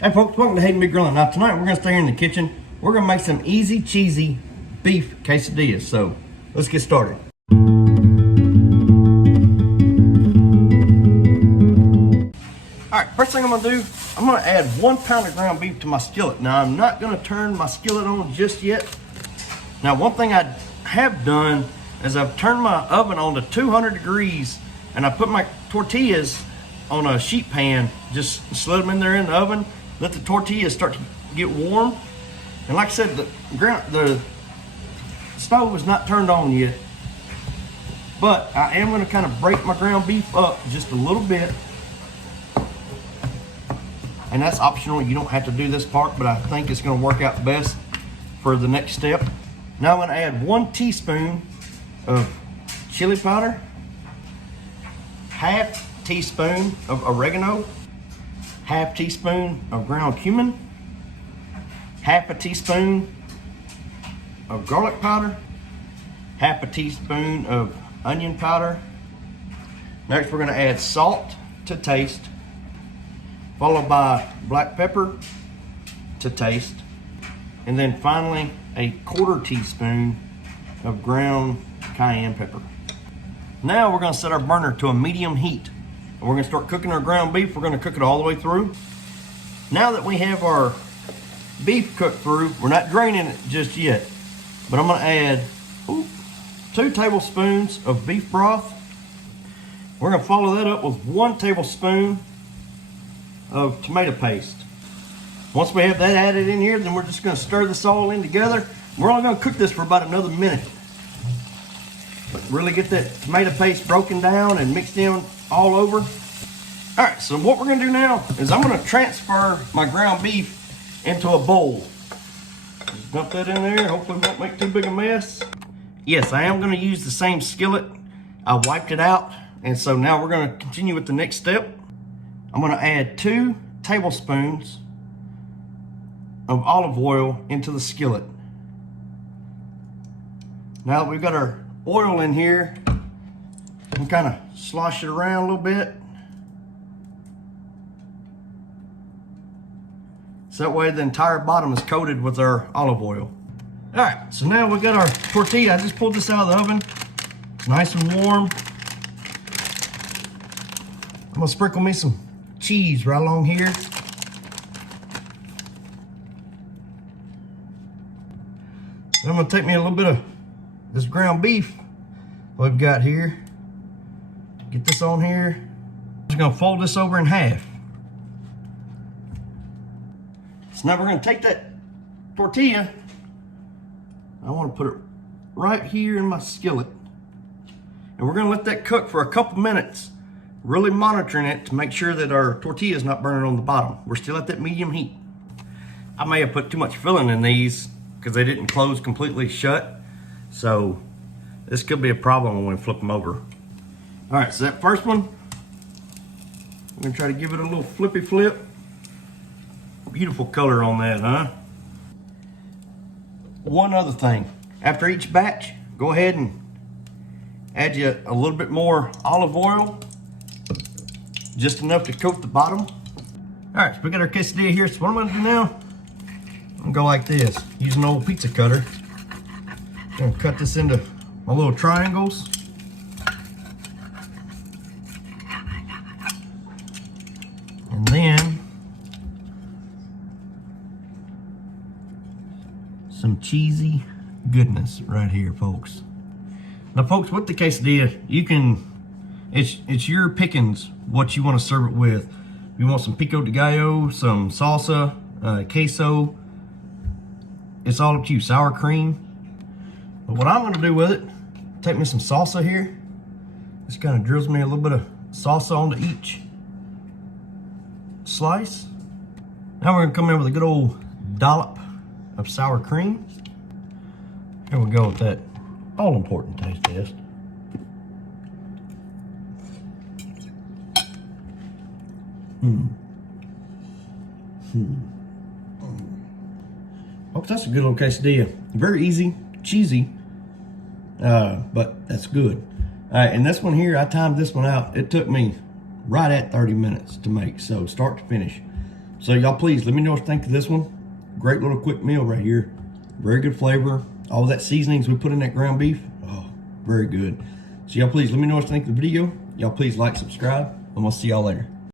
Hey folks, welcome to Hayden Big Grilling. Now tonight we're gonna stay here in the kitchen. We're gonna make some easy, cheesy beef quesadillas. So let's get started. All right, first thing I'm gonna do, I'm gonna add 1 pound of ground beef to my skillet. Now I'm not gonna turn my skillet on just yet. Now one thing I have done is I've turned my oven on to 200 degrees and I put my tortillas on a sheet pan, just slid them in there in the oven, let the tortillas start to get warm. And like I said, the stove is not turned on yet, but I am going to kind of break my ground beef up just a little bit. And that's optional, you don't have to do this part, but I think it's going to work out best for the next step. Now I'm going to add 1 teaspoon of chili powder, half teaspoon of oregano, half teaspoon of ground cumin, half a teaspoon of garlic powder, half a teaspoon of onion powder. Next we're going to add salt to taste, followed by black pepper to taste, and then finally a 1/4 teaspoon of ground cayenne pepper. Now we're going to set our burner to a medium heat. We're going to start cooking our ground beef. We're going to cook it all the way through. Now that we have our beef cooked through, we're not draining it just yet, but I'm going to add 2 tablespoons of beef broth. We're going to follow that up with 1 tablespoon of tomato paste. Once we have that added in here, then we're just going to stir this all in together. We're only going to cook this for about another minute. But really get that tomato paste broken down and mixed in all over. All right, so what we're gonna do now is I'm gonna transfer my ground beef into a bowl. Just dump that in there, hopefully it won't make too big a mess. Yes, I am gonna use the same skillet. I wiped it out, and so now we're gonna continue with the next step. I'm gonna add 2 tablespoons of olive oil into the skillet. Now that we've got our oil in here, and kind of slosh it around a little bit, so that way the entire bottom is coated with our olive oil. All right, so now we got our tortilla. I just pulled this out of the oven. It's nice and warm. I'm gonna sprinkle me some cheese right along here. Then I'm gonna take me a little bit of this ground beef we've got here. Get this on here. I'm just gonna fold this over in half. So now we're gonna take that tortilla. I wanna put it right here in my skillet. And we're gonna let that cook for a couple minutes, really monitoring it to make sure that our tortilla is not burning on the bottom. We're still at that medium heat. I may have put too much filling in these because they didn't close completely shut. So this could be a problem when we flip them over. All right, so that first one, I'm gonna try to give it a little flippy flip. Beautiful color on that, huh? One other thing, after each batch, go ahead and add you a little bit more olive oil, just enough to coat the bottom. All right, so we got our quesadilla here. So what I'm gonna do now, I'm gonna go like this, use an old pizza cutter. I'm gonna cut this into my little triangles. And then some cheesy goodness right here, folks. Now folks, with the quesadilla, you can, it's your pickings what you want to serve it with. You want some pico de gallo, some salsa, queso. It's all up to you, sour cream. But what I'm gonna do with it, take me some salsa here. Just kind of drizzle me a little bit of salsa onto each slice. Now we're gonna come in with a good old dollop of sour cream. Here we go with that all important taste test. Folks, that's a good little quesadilla. Very easy, cheesy, but that's good. And this one here, I timed this one out. It took me right at 30 minutes to make, so start to finish. So y'all please let me know what you think of this one. Great little quick meal right here. Very good flavor. All that seasonings we put in that ground beef. Oh, very good. So y'all please let me know what you think of the video. Y'all please like, subscribe, and we'll see y'all later.